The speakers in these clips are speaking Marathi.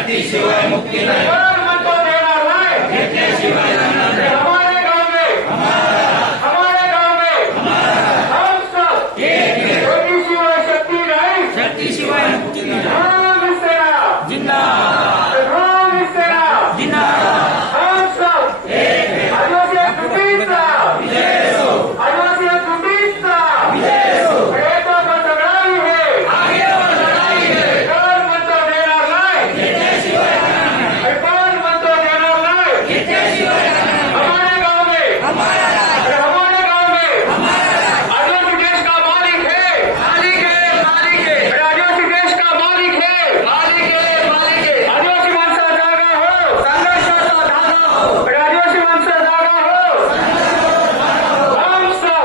शक्तीशिवाय मुक्ती नाही. म्हणतो देणार नाही. घेतल्याशिवाय जाणार नाही. हमारे गांव में हम सब शक्तीशिवाय शक्ती नाही. शक्तीशिवाय मुक्ती नाही. राम सेना जिंदाबाद राम सेना जिंदाबाद. हम सब आदिवासी तुटीचा विजय हो आदिवासी तुटीचा विजय हो. प्रयत्न लढाई है. आगे और लढाई है. कोण म्हणतो देणार नाही. घेतल्याशिवाय जाणार नाही. कोण म्हणतो देणार नाही. घेतल्याशिवाय जाणार नाही. हमारे गांव में हमारा राज हमारे गांव में हमारा राज. आदिवासी देश का मालिक है. मालिक है आदिवासी देश का मालिक है. आदिवासी माणसं जागा हो. संघर्षाचा धागा हो. आदिवासी माणसं जागा हो. हम सब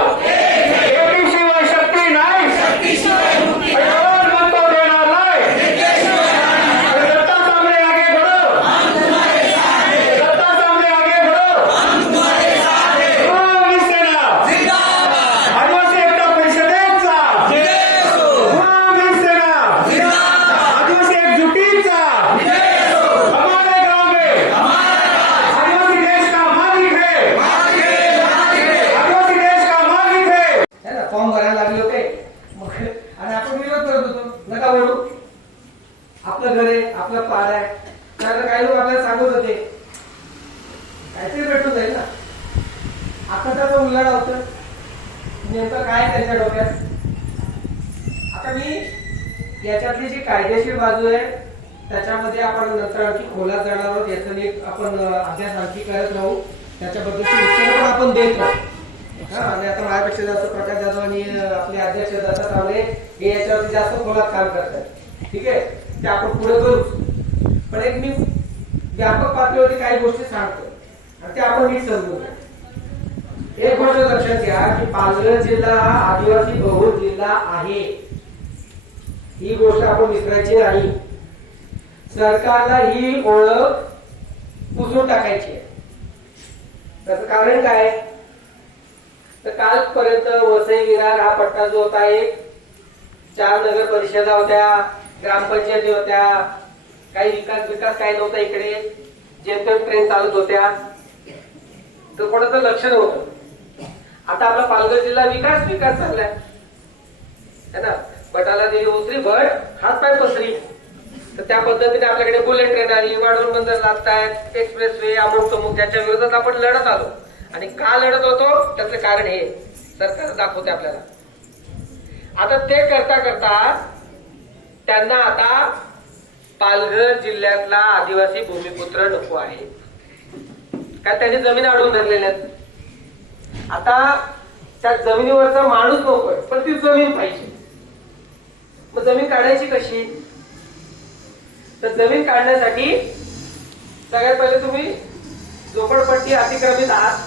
एकीशिवाय शक्ती नाही. शक्तीशिवाय मुक्ती नाही. कोण म्हणतो देणार नाही. घेतल्याशिवाय जाणार नाही. दत्ता सामने आगे बढ़ो. हम तुम्हारे साथ हैं. दत्ता सामने आगे बढ़ो. हम तुम्हारे साथ हैं. राम सेना जिंदाबाद आदिवासी एकता परिषदेचा विजय हो राम सेना जिंदाबाद आदिवासी एकजुटीचा विजय हो. हमारे गांव में हमारा राज आदिवासी देश का मालिक है. आदिवासी देश का मालिक है. फॉर्म भरायला लागले होते मग आणि आपण विरोध करत होतो नका बोलू आपलं घर आहे आपलं पार आहे त्याला काही लोक आपल्याला सांगत होते काहीतरी भेटून जाईल ना आता त्याचा उल्हाडा होतं नेमकं काय त्यांच्या डोक्यात आता मी याच्यातली जी कायदेशीर बाजू आहे त्याच्यामध्ये आपण नंतर आणखी खोलात जाणार आहोत याचं एक आपण अभ्यास आणखी करत राहू त्याच्याबद्दलची उत्तरं पण आपण देत राहू आणि आता माझ्यापेक्षा जास्त प्रकाश जाधव आणि आपले अध्यक्ष दत्ता तावडे हे याच्यावरती जास्त खोलात काम करतात ठीक आहे ते आपण पुढे करू पण एक मी व्यापक पातळीवरती काही गोष्टी सांगतो आणि ते आपण नीट समजून घेऊ. एक गोष्ट लक्षात घ्या की पालघर जिल्हा हा आदिवासी बहुल जिल्हा आहे ही गोष्ट आपण विसरायची नाही. सरकारला ही ओळख पुसून टाकायची आहे. त्याचं कारण काय तर कालपर्यंत वसई विरार हा पट्टा जो होता एक 4 नगर परिषदा होत्या ग्रामपंचायती होत्या काही विकास काय नव्हता इकडे जेमतेम ट्रेन चालत होत्या तर कोणाचं लक्ष नव्हतं. आता आपला पालघर जिल्हा विकास चाललाय है ना बटाला देवी उतरी भट हात पाय पसरी तर त्या पद्धतीने आपल्याकडे बुलेट ट्रेन आली वाढवून बंदर लागतायत एक्सप्रेस वे अमुक तमुक त्याच्या विरोधात आपण लढत आलो आणि का लढत होतो त्याचं कारण हे सरकार दाखवते आपल्याला. आता ते करता करता त्यांना आता पालघर जिल्ह्यातला आदिवासी भूमिपुत्र नको आहे काय त्यांनी जमीन अडवून धरलेल्या आहेत. आता त्या जमिनीवरचा माणूस नकोय पण ती जमीन पाहिजे. मग जमीन काढायची कशी तर जमीन काढण्यासाठी सगळ्यात पहिले तुम्ही झोपडपट्टी अतिक्रमित आहात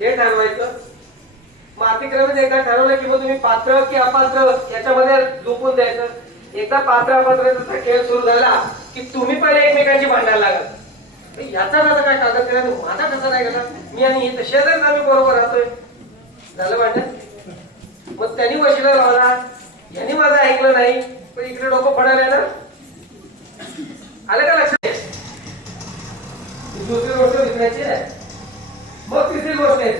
हे ठरवायचं. मग अतिक्रमित एकदा ठरवलं की मग तुम्ही पात्र की अपात्र याच्यामध्ये झोपून द्यायचं. एकदा पात्र अपात्रचा खेळ सुरू झाला की तुम्ही पहिले एकमेकांची भांडायला लागल याचा माझा काय कागद केला माझा कसा नाही गेला मी आणि हे शेजारीच आम्ही बरोबर राहतोय झालं भांडण. मग त्यांनी वशिला लावला यांनी माझं ऐकलं नाही पण इकडे डोकं पडायला ना आलं का लक्षात. दुसरी गोष्ट विसरायची आहे. मग तिसरी गोष्ट आहे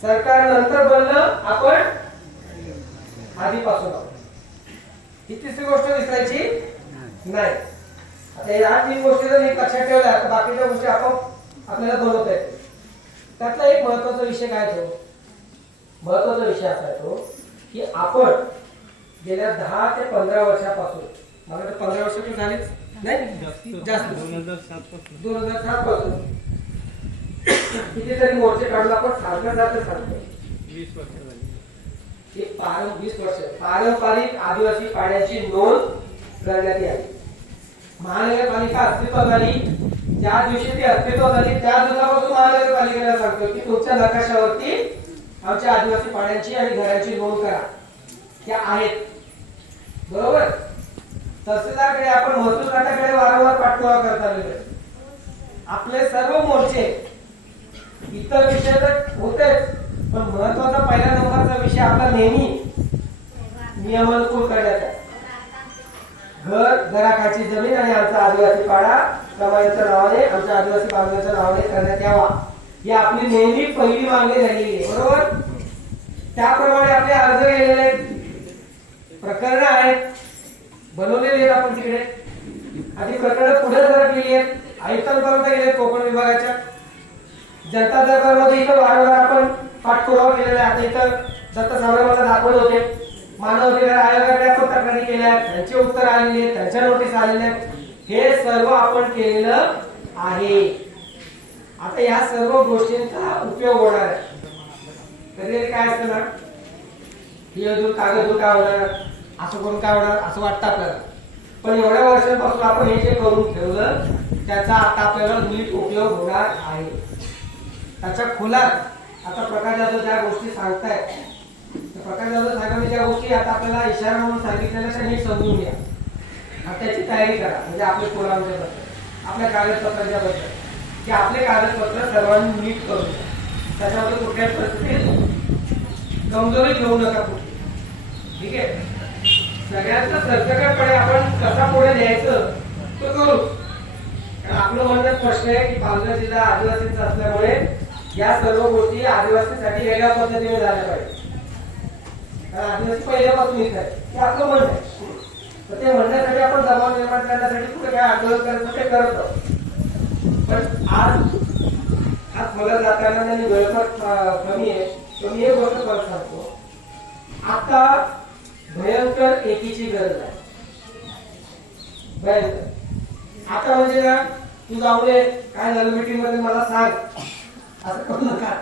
सरकार नंतर बनलं आपण आधीपासून आहोत ही तिसरी गोष्ट विसरायची नाही. आता या 3 गोष्टी जर एक लक्षात ठेवल्या तर बाकीच्या गोष्टी आपल्याला बनवता येते. त्यातला एक महत्वाचा विषय काय तो महत्वाचा विषय असा आहे तो की आपण गेल्या 10 ते 15 वर्षापासून मला तर 15 वर्ष तर झालीच नाही जास्त 2007 पासून कितीतरी मोर्चे काढून आपण सारखं सांगतो 20 वर्ष झाली 20 वर्ष पारंपरिक आदिवासी पाण्याची नोंद करण्यात आली. महानगरपालिका अस्तित्वात आली ज्या दिवशी ती अस्तित्वात आली त्या दिवसापासून महानगरपालिकेला सांगतो की तुमच्या नकाशावरती आमच्या आदिवासी पाण्याची आणि घरांची नोंद करा त्या आहेत बरोबर. तहसीलदारकडे आपण महसूल खात्याकडे वारंवार पाठपुरावा करत आलेलो आहे. आपले सर्व मोर्चे इतर विषय तर होतेच पण महत्वाचा पहिल्या नंबरचा विषय आपला नेहमी नियमानुकूल करण्याचा घर घराखाची जमीन आणि आमचा आदिवासी पाडा समाजाच्या नावाने आमच्या आदिवासी बांधवांच्या नावाने करण्यात यावा ही आपली नेहमी पहिली मागणी झालेली आहे. बरोबर. त्याप्रमाणे आपले अर्ज गेलेले आहेत, प्रकरण आहेत, बनवलेले आहेत आपण तिकडे. आधी प्रकरण पुढे सरकलेली आहेत, आयुक्तांपर्यंत गेले कोकण विभागाच्या. जनता दरबारमध्ये इथं वारंवार आपण पाठपुरावा केलेला आहे. आता इथं दत्त सावळे मला दाखवत होते, मानव अधिकार आयोगाकडे आपण तक्रारी केल्या, त्यांचे उत्तर आलेले आहेत, त्यांच्या नोटीस आलेल्या आहेत. हे सर्व आपण केलेलं आहे. आता या सर्व गोष्टींचा उपयोग होणार आहे. कधी काय असतं ना, ही अजून कागद काय होणार, असं करून काय होणार असं वाटतं आपल्याला. पण एवढ्या वर्षांपासून आपण हे जे करून ठेवलं त्याचा आता आपल्याला नीट उपयोग होणार आहे. त्याच्या खोलात आता प्रकाश जाधव ज्या गोष्टी सांगतायत, प्रकाश जाधव साहेबांनी ज्या गोष्टी आता आपल्याला इशारा म्हणून सांगितलेल्या नीट समजून घ्या. आता त्याची तयारी करा. म्हणजे आपले पुराव्यांच्या बद्दल, आपल्या कागदपत्रांच्या बद्दल, की आपले कागदपत्र सर्वांनी नीट करून घ्या. त्याच्यामध्ये कुठल्याही परिस्थितीत कमजोरी घेऊ नका कुठे. ठीक आहे. सगळ्यांचं सरसकटपणे आपण कसा पुढे न्यायचं तो करू. कारण आपलं म्हणणं स्पष्ट आहे की पालघर जिल्हा आदिवासीचा असल्यामुळे या सर्व गोष्टी आदिवासीसाठी वेगळ्या पद्धतीने झाल्या पाहिजे. कारण आदिवासी पहिल्यापासून इथं आहे, हे आपलं म्हणणं आहे. तर ते म्हणण्यासाठी आपण दबाव निर्माण करण्यासाठी कुठे काय आंदोलन करायचं ते करत आहोत. पण आज मला जाताना आणि वेळ पण कमी आहे, तर मी एक गोष्ट परत सांगतो. आता भयंकर एकीची गरज आहे. भयंकर. आता म्हणजे ना, तू जाऊ दे काय झालं मीटिंग मध्ये मला सांग असं करू नका.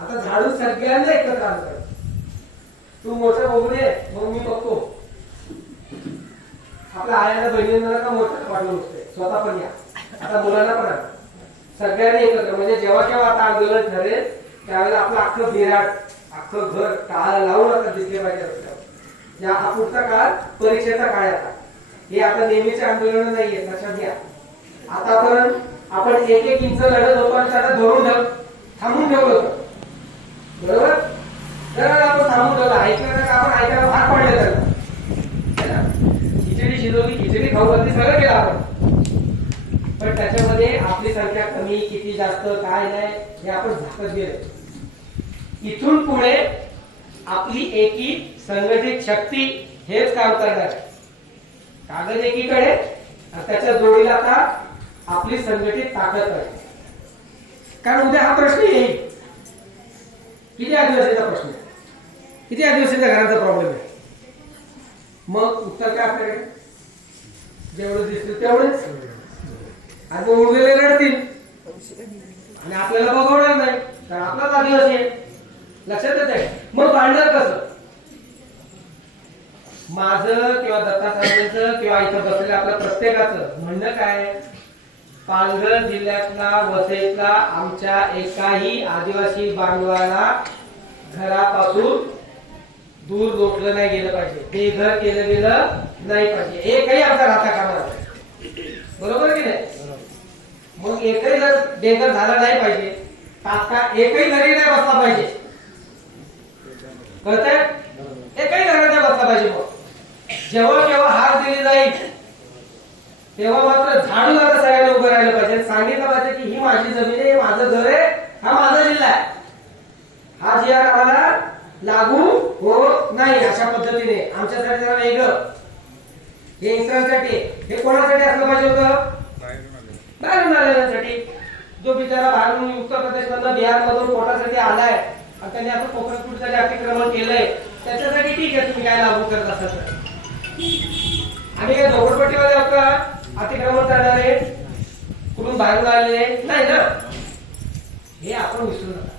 आता झाडू सगळ्यांना एकत्र काम कर. तू मोठं बघू दे मग मी बघतो. आपल्या आयांना बहिणींना का मोठं वाटलं नसते, स्वतः पण या. आता मुलांना पण आणा. सगळ्यांनी एकत्र. म्हणजे जेव्हा केव्हा आता आंदोलन ठरेल त्यावेळेला आपलं अख्खं बिराट अख्खं घर टाळा लावून आता दिसले पाहिजे रस्त्यावर. या हा पुढचा काळ परीक्षेचा काळ आहे. आता हे आता नेहमीचे आंदोलन नाहीये, लक्षात घ्या. आतापर्यंत आपण एक एक इंच लढत होतो आणि त्याला धरून थांबून ठेवलं होतं. बरोबर. तर आपण थांबून ठेवलं. ऐकलं का आपण ऐकायला भाग पडले त्याला. खिचडी शिजवली, खिचडी खाऊ घातली, सगळं केलं आपण. पण त्याच्यामध्ये आपली संख्या कमी किती जास्त काय नाही हे आपण झाकत गेलो. इथून पुढे आपली एकी संघटित शक्ती हेच काम करणार आहे. कागद एकीकडे त्याच्या जोडीला आता आपली संघटित ताकद आहे. कारण उद्या हा प्रश्न येईल. किती आदिवासीचा प्रश्न आहे, किती आदिवासीच्या घराचा प्रॉब्लेम आहे. मग उत्तर काय आपल्याकडे जेवढं दिसतील तेवढेच. आणि उरलेले लढतील आणि आपल्याला बघवणार नाही कारण आपलाच आदिवासी आहे. लक्षात येत आहे. मग भांडण कसं. माझं किंवा दत्ता साहेबांचं किंवा इथं बसलेल्या आपल्या प्रत्येकाचं म्हणणं काय, पालघर जिल्ह्यातला वसईतला आमच्या एकाही आदिवासी बांधवाला घरापासून दूर रोखलं नाही गेलं पाहिजे, बेघर केलं गेलं नाही पाहिजे. एकही आमचा राहता कामा नाही. बरोबर की नाही. मग एकही जर बेघर झाला नाही पाहिजे, तात्काळ एकही घरी नाही बसला पाहिजे. कळतंय. एकही घरात नाही बसला पाहिजे. मग जेव्हा केव्हा हार दिली जाईल तेव्हा मात्र झाडून आता सगळ्यांना उभं राहिलं पाहिजे. सांगितलं पाहिजे की ही माझी जमीन आहे, माझं घर आहे, हा माझा जिल्हा आहे, हा जी आम्हाला लागू होत नाही. अशा पद्धतीने आमच्यासाठी जरा वेगळं. हे इतरांसाठी, हे कोणासाठी असलं पाहिजे होतं, बाहेरून आलेल्यांसाठी. जो बिचारा बाहेरून उत्तर प्रदेश मधून बिहार मधून पोटासाठी आलाय आणि त्यांनी आता कोकण कुठेतरी अतिक्रमण केलंय त्याच्यासाठी ठीक आहे, तुम्ही काय लागू करत असाल तर. आणि काय झोपडपट्टीमध्ये आपलं अतिक्रमण करणारे कुठून बाहेरून आलेले नाही ना, हे आपण विसरू नका.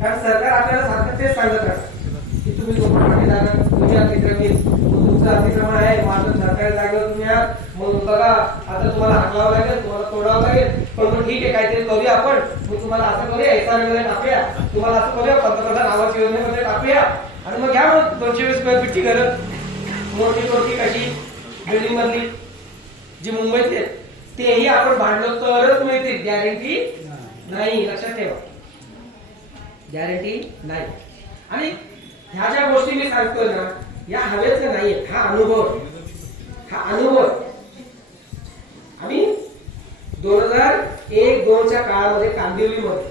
कारण सरकार आपल्याला सारखं तेच सांगत राहतं की तुम्ही झोपडपट्टी जागा, तुम्ही अतिक्रमित, तुमचं अतिक्रमण आहे, माझं सरकारी जागेवर तुम्ही आहात, मग बघा आता तुम्हाला हाकलावं लागेल, तुम्हाला तोडावं लागेल. पण मग ठीक आहे काहीतरी करूया आपण. मग तुम्हाला असं करूया, एसआरमध्ये टाकूया, तुम्हाला असं करूया, पंतप्रधान आवास योजनेमध्ये टाकूया आणि मग घ्या मग 220 स्क्वेअर फीटची घरं. मोठी मोठी कशी बिल्डिंग मधली जी मुंबईतली आहेत तेही आपण भांडलो तरच मिळतील, गॅरंटी नाही. लक्षात ठेवा, गॅरंटी नाही. आणि ह्या ज्या गोष्टी मी सांगतोय ना या हवेतलं नाहीये, हा अनुभव आहे. हा अनुभव आम्ही 2001-2च्या काळामध्ये कांदिवलीमध्ये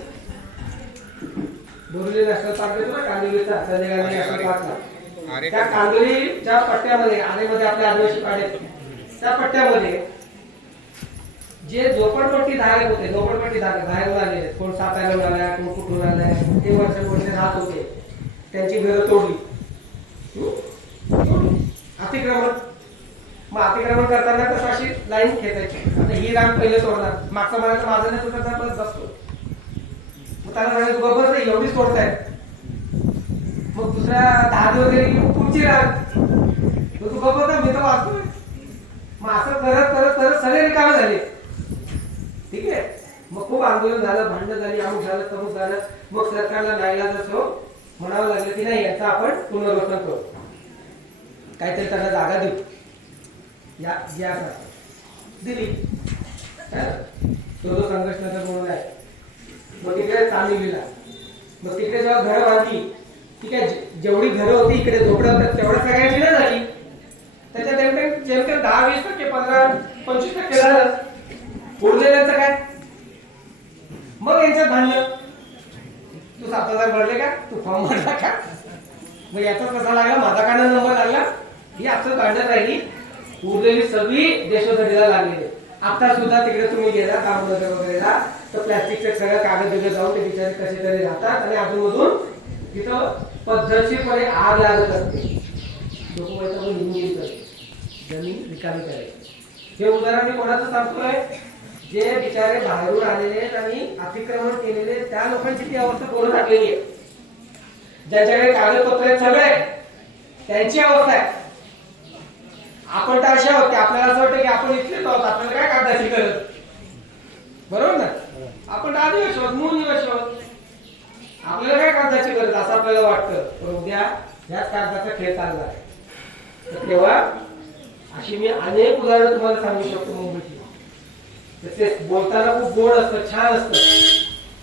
बोरिवली नॅशनल पार्क येतो ना, कांदिवलीचा संजय गांधी नॅशनल पार्कला, त्या कांदिवलीच्या पट्ट्यामध्ये आधीमध्ये आपल्या आदिवासी पाड्यात, त्या पट्ट्यामध्ये जे झोपडपट्टी धारक होते, झोपडपट्टी धारक बाहेरून आले, कोण साताऱ्याहून आल्या, कोण कुठून आल्या, ते वर्ष राहत होते, त्यांची घरं तोडली. अतिक्रमण, मग अतिक्रमण करताना कसं अशी लाईन खेचायची. आता ही रांग पहिले तोडणार, मागचा म्हणायचं माझं नाही तुझा परत बसतो. मग त्याला सांगायचं बरोबर नाही एवढीच तोडताय. मग दुसऱ्या 10 दिवस गेली की पुढची रांग, तू बरोबर मी तर वाचतोय. मग असं करत करत करत सगळे रिकामे झाले. ठीक आहे. मग खूप आंदोलन झालं, भांडण झाली, अमुक झालं, तमुक झालं. मग सरकारला नाईलाज असो म्हणावं लागलं की नाही याचं आपण पुनर्वसन करू, काहीतरी त्यांना जागा देऊ. या दिली तो संघर्ष नगर म्हणून आहे. मग तिकडे कांदिवलीला, मग तिकडे जेव्हा घरं बांधली, ठीक आहे, जेवढी घरं होती इकडे झोपड्या होत्या तेवढ्या सगळ्यांची नाही झाली. त्याच्यात जेमतेम 10-20%, 15-25% झालं. उरलेल्यांचं काय? मग यांच्यात भांडलं, तू 7,000 भरले का, तू फॉर्म भरला का, मग याचा कसा लागला, माझा का नंबर लागला, ही आपलं भांडण राहिली. उरलेली सगळी देशोधडीला लागलेली. आता सुद्धा तिकडे तुम्ही गेला कामनगर वगैरेला तर प्लॅस्टिकचे सगळं कागद वगैरे जाऊन ते बिचारे कसे तरी राहतात आणि अजूनमधून तिथं पद्धतशीरपणे आग लागत असते. डॉक्युमेंट निघून करते, जमीन रिकामी करायची. हे उदाहरण मी कोणाचं सांगतोय, जे बिचारे बाहेरून आलेले आहेत आणि अतिक्रमण केलेले त्या लोकांची ती अवस्था करून टाकलेली आहे. ज्यांच्याकडे कागदपत्र आहेत सगळे त्यांची अवस्था आहे. आपण तर अशा आहोत की आपल्याला असं वाटतं की आपण इथलेच आहोत, आपल्याला काय कागदाची गरज, बरोबर ना. आपण आदिवासी आहोत, मूळ निवासी आहोत, आपल्याला काय कागदाची गरज असं आपल्याला वाटतं. पण उद्या ह्याच कागदाचा खेळ चालला आहे. तेव्हा अशी मी अनेक उदाहरणं तुम्हाला सांगू शकतो मुंबईची. तसेच बोलताना खूप गोड असतं, छान असतं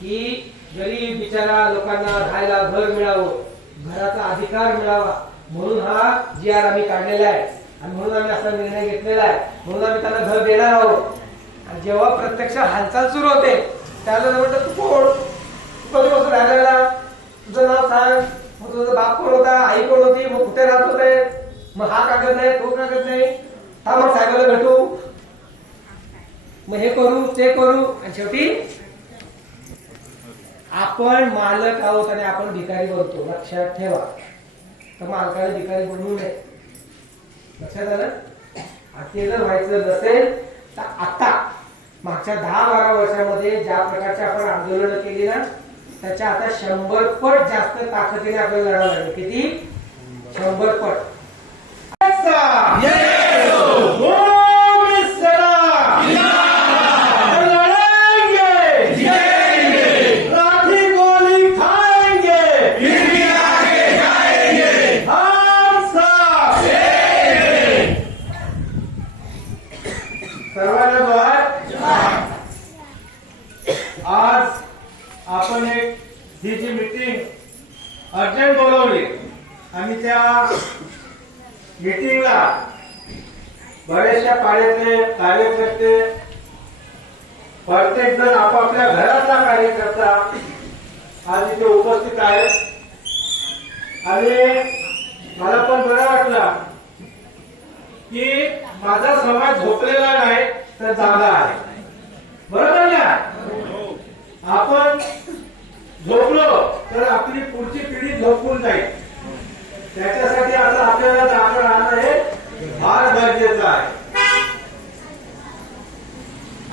की गरीब बिचारा लोकांना राहायला घर मिळावं, घराचा अधिकार मिळावा म्हणून हा GR आम्ही काढलेला आहे आणि म्हणून आम्ही असा निर्णय घेतलेला आहे, म्हणून आम्ही त्यांना घर देणार आहोत. आणि जेव्हा प्रत्यक्ष हालचाल सुरू होते त्याला म्हणतात तू कोण, तू कधी बसून राहायला, तुझं नाव सांग, मग तुझा बाप कोण होता, आई कोण होती, मग कुठे राहत होते, मग हा कागद नाही, तो कागद नाही, हा मग साहेबाला भेटू, मग हे करू ते करू. आणि शेवटी आपण मालक आहोत आणि आपण भिकारी बनतो, लक्षात ठेवा. तर मालकाने भिकारी बनवू नये, लक्षात आलं. ते जर व्हायचं नसेल तर आता मागच्या 10-12 वर्षामध्ये ज्या प्रकारचे आपण आंदोलन केली ना त्याच्या आता 100 पट जास्त ताकदीने आपल्याला लढावं लागेल. किती? 100 पट. आज आपण ही जी मीटिंग अर्जंट बोलवली आणि त्या मीटिंगला बऱ्याचशा पाड्यातले कार्यकर्ते, प्रत्येक जण आपापल्या घरातला कार्यकर्ता आज इथे उपस्थित आहेत. आणि मला पण बरं वाटलं की माझा समाज झोपलेला नाही तर जागा आहे, बरोबर ना. आपण झोपलो तर आपली पुढची पिढी झोपून जाईल. त्याच्यासाठी आता आपल्याला जागा राहणं हे फार गरजेचं आहे.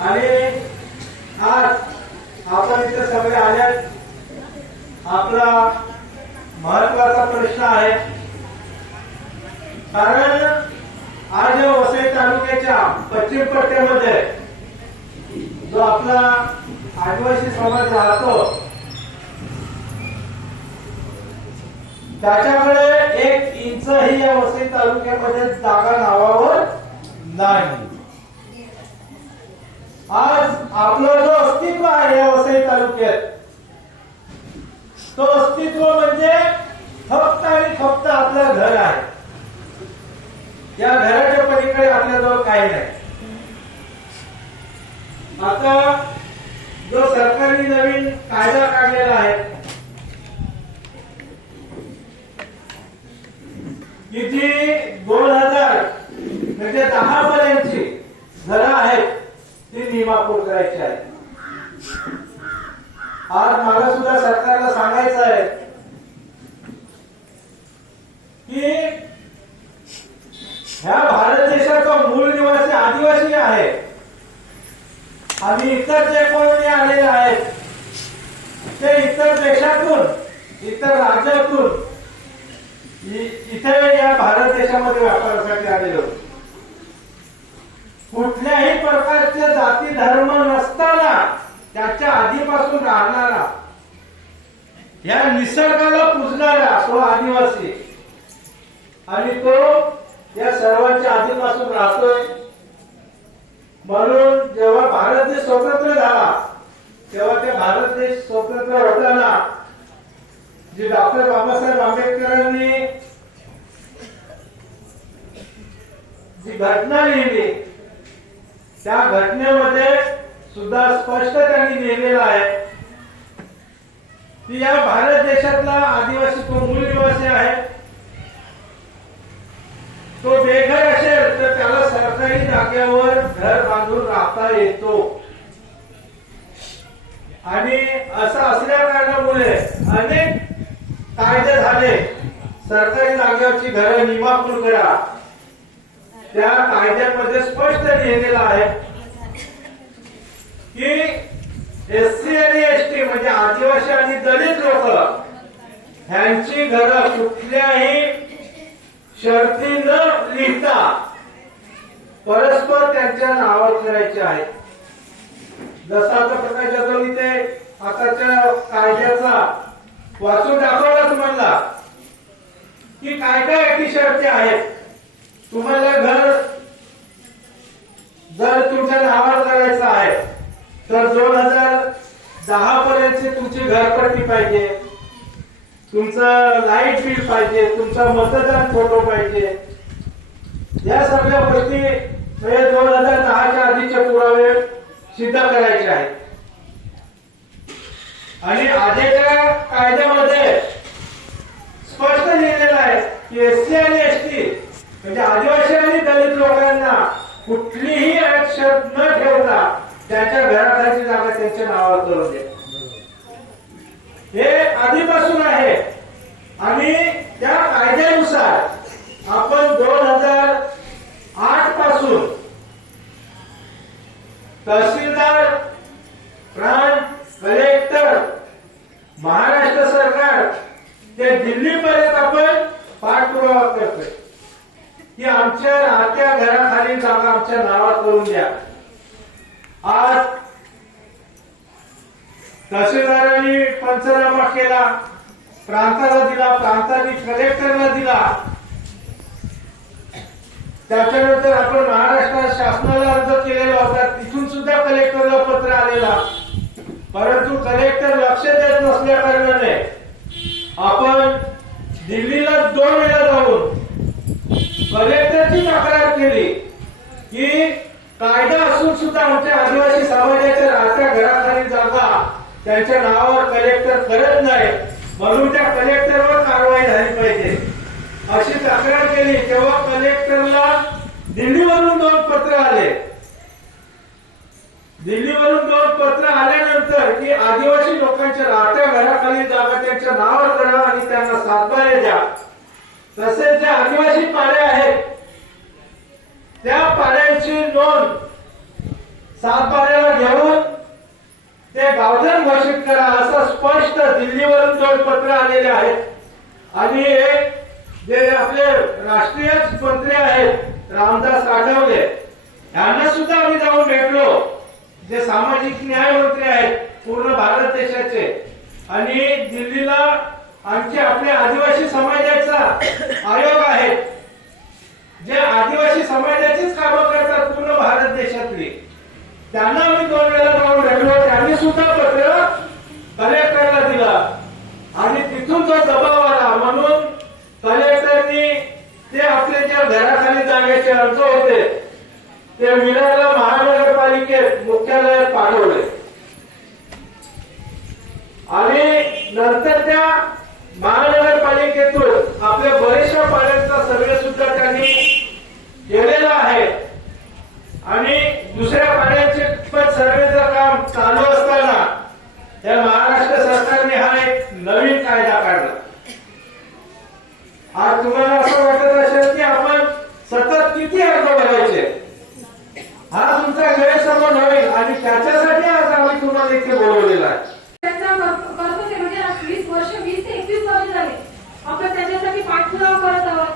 आणि आज आपण इथे सगळे आल्यात. आपला महत्वाचा प्रश्न आहे, कारण आज वसई तालुक्याच्या पश्चिम पट्ट्यामध्ये जो आपला आदिवासी समाज राहतो त्याच्याकडे 1 इंचही या वसई तालुक्यामध्ये जागा नावावर नाही. आज आपलं जो अस्तित्व आहे या वसई तालुक्यात तो अस्तित्व म्हणजे फक्त आणि फक्त आपलं घर आहे. या घराच्या पलीकडे आपल्याजवळ काही नाही. आता जो सरकारने नवीन कायदा काढलेला आहे की जी 2000 म्हणजे 10 पर्यंतची घरं आहेत ती नियमापूर करायची आहे. आज मला सुद्धा सरकारला सांगायचं आहे की ह्या भारत देशाचा मूळ निवासी आदिवासी आहे आणि इतर जे कोणी आलेले आहेत ते इतर देशातून इतर राज्यातून इथे या भारत देशामध्ये व्यापारासाठी आलेले होते. कुठल्याही प्रकारचे जाती धर्म नसताना त्याच्या आधीपासून राहणारा या निसर्गाला पूजणारा तो आदिवासी आणि तो या सर्वांच्या आधीपासून राहतोय. म्हणून जेव्हा भारत देश स्वतंत्र झाला तेव्हा त्या भारत देश स्वतंत्र होताना जी डॉक्टर बाबासाहेब आंबेडकरांनी जी घटना लिहिली त्या घटनेमध्ये सुद्धा स्पष्ट त्यांनी लिहिलेलं आहे की या भारत देशातला आदिवासी तो मूळ निवासी आहे. तो बेघर असेल तर त्याला सरकारी जागेवर घर बांधून राहता येतो आणि असं असल्या कारणामुळे अनेक कायदे झाले. सरकारी जागेवरची घरं नियमापूर करा त्या कायद्यामध्ये स्पष्ट लिहिलेलं आहे की एससी आणि एसटी म्हणजे आदिवासी आणि दलित लोक ह्यांची घरं कुठल्याही शर्ती न लिहिता परस्पर त्यांच्या नावावर करायचे आहेत. जसा आता प्रकाश जाधव ते आताच्या कायद्याचा वाचून दाखवलाच म्हणला की काय काय अटी शर्ती आहेत. तुम्हाला घर जर तुमच्या नावावर करायचं आहे तर 2010 पर्यंतची तुमची घरपट्टी पाहिजे, तुमचं लाईट बिल पाहिजे, तुमचा मतदान फोटो पाहिजे. या सगळ्या गोष्टी 2010च्या आधीचे पुरावे सिद्ध करायचे आहेत. आणि आधीच्या कायद्यामध्ये स्पष्ट लिहिलेलं आहे की एससी आणि एसटी म्हणजे आदिवासी आणि दलित लोकांना कुठलीही शर्त न ठेवता त्यांच्या घराखालची जागा त्यांच्या नावावर करून दे. हे आधीपासून आहे आणि त्या कायद्यानुसार आपण 2008 पासून तहसीलदार, प्रांत, कलेक्टर, महाराष्ट्र सरकार ते दिल्लीपर्यंत आपण पाठपुरावा करतोय की आमच्या राहत्या घराखाली जागा आमच्या नावावर करून द्या. आज तहसीलदारांनी पंचनामा केला, प्रांताला दिला, प्रांतांनी कलेक्टरला दिला. त्याच्यानंतर आपण महाराष्ट्र शासनाला अर्ज केलेला होता, तिथून सुद्धा कलेक्टरला पत्र आलेला. परंतु कलेक्टर लक्ष देत नसल्या कारणाने आपण दिल्लीला 2 वेळा जाऊन कलेक्टरची तक्रार केली की कायदा असून सुद्धा आमच्या आदिवासी समाजाच्या राहत्या घराखाली जागा त्यांच्या नावावर कलेक्टर करत नाही, म्हणून त्या कलेक्टरवर कारवाई झाली पाहिजे अशी तक्रार केली. तेव्हा कलेक्टरला दिल्लीवरून 2 पत्र आले. दिल्लीवरून 2 पत्र आल्यानंतर की आदिवासी लोकांच्या राहत्या घराखाली जागा त्यांच्या नावावर करा आणि त्यांना सातबारे द्या. तसेच जे आदिवासी पाडे आहेत त्या पाड्यांची नोंद सातबाऱ्याला घेऊन ते गावधन घोषित करा असं स्पष्ट दिल्लीवरून 2 पत्र आलेले आहेत. आणि जे आपले राष्ट्रीय मंत्री आहेत रामदास आठवले यांना सुद्धा आम्ही जाऊन भेटलो, जे सामाजिक न्याय मंत्री आहेत पूर्ण भारत देशाचे. आणि दिल्लीला आणखी आपल्या आदिवासी समाजाचा आयोग आहे जे आदिवासी समाजाचीच कामं करतात पूर्ण भारत देशातली. त्यांना आम्ही 2 वेळा जाऊन भेटलो. त्यांनी सुद्धा पत्र कलेक्टरला दिला आणि तिथून तो दबाव आला म्हणून कलेक्टरनी ते आपल्या ज्या घराखाली जागा जागेचे अर्ज होते ते विनायला महानगरपालिकेत मुख्यालयात पाठवले आणि नंतर त्या महानगरपालिकेतून आपल्या बरेचशा पाड्यांचा सर्वे सुद्धा त्यांनी केलेला आहे आणि दुसऱ्या पाड्यांचे पण सर्वेचं काम चालू असताना या महाराष्ट्र सरकारने हा एक नवीन कायदा काढला. आज तुम्हाला असं वाटत असेल की आपण सतत किती अर्ज भरायचे, हा तुमचा गैरसमज होईल आणि त्याच्यासाठी आज आम्ही तुम्हाला इथे बोलवलेला आहे. करतो ते म्हणजे 20 वर्ष 20 ते 21 वर्ष झाले आपण त्याच्यासाठी पाठपुरावा करत आहोत,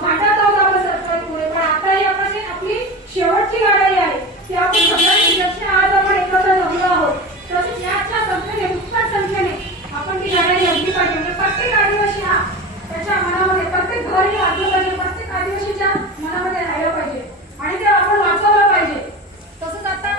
भांडत आहोत आपण सरकारपुढे. पण आता ही आपण आपली शेवटची लढाई आहे ती आपण सगळ्यांनी लक्ष आज आपण एकत्र जमलो आहोत. तसेच याच्या संख्येने दुप्पट संख्येने आपण ती लढाई लढली पाहिजे. म्हणजे प्रत्येक आदिवासी हा त्याच्या मनामध्ये प्रत्येक घरी वाचलं पाहिजे, प्रत्येक आदिवासीच्या मनामध्ये राहिलं पाहिजे आणि ते आपण वाचवलं पाहिजे. तसंच आता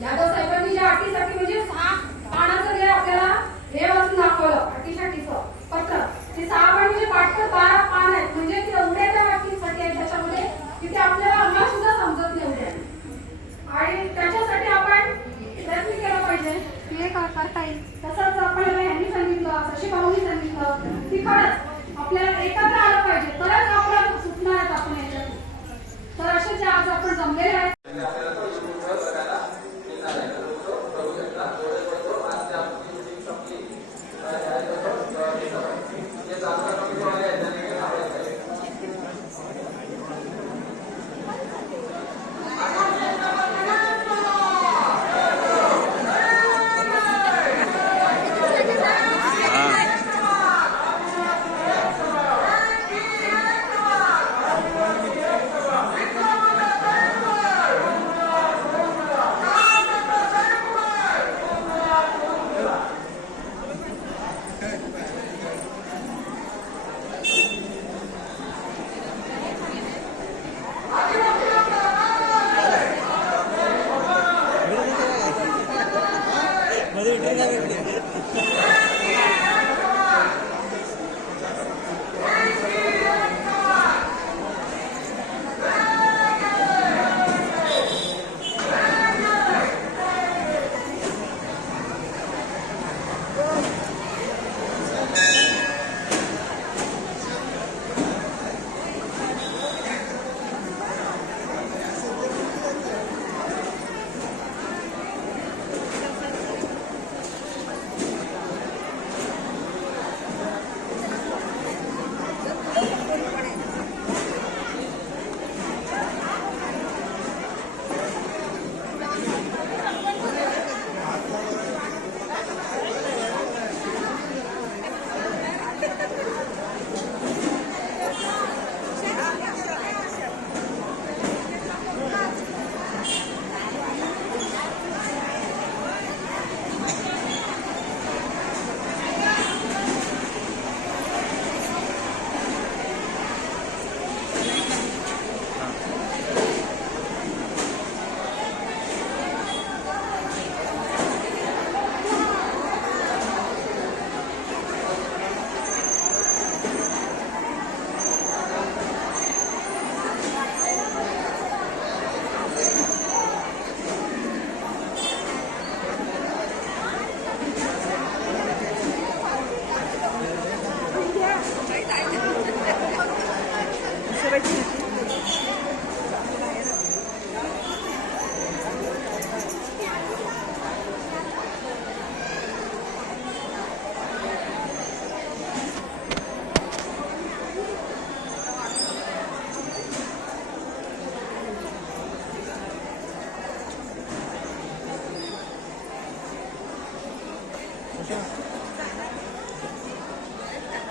जाधव साहेबांनी ज्या अटीसाठी म्हणजे 6 पानाचं जे आपल्याला हे वाचून दाखवलं अटीसाठीचं पत्र, ते 6 पान म्हणजे पाठचं 12 पान आहेत. म्हणजे ते एवढ्या त्या अटीसाठी आहेत त्याच्यामध्ये की ते आपल्याला अंगात सुद्धा समजत नाही एवढ्या. आणि त्याच्यासाठी आपण प्रयत्न केला पाहिजे की हे करता येईल. तसंच आपल्याला यांनी सांगितलं, शशीभाऊंनी सांगितलं की खरंच आपल्याला एकत्र आलं पाहिजे तरच आपल्याला सुटणार आहेत आपण याच्यातून. तर असे जे आज आपण जमलेले आहेत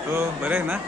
हो बरं आहे ना.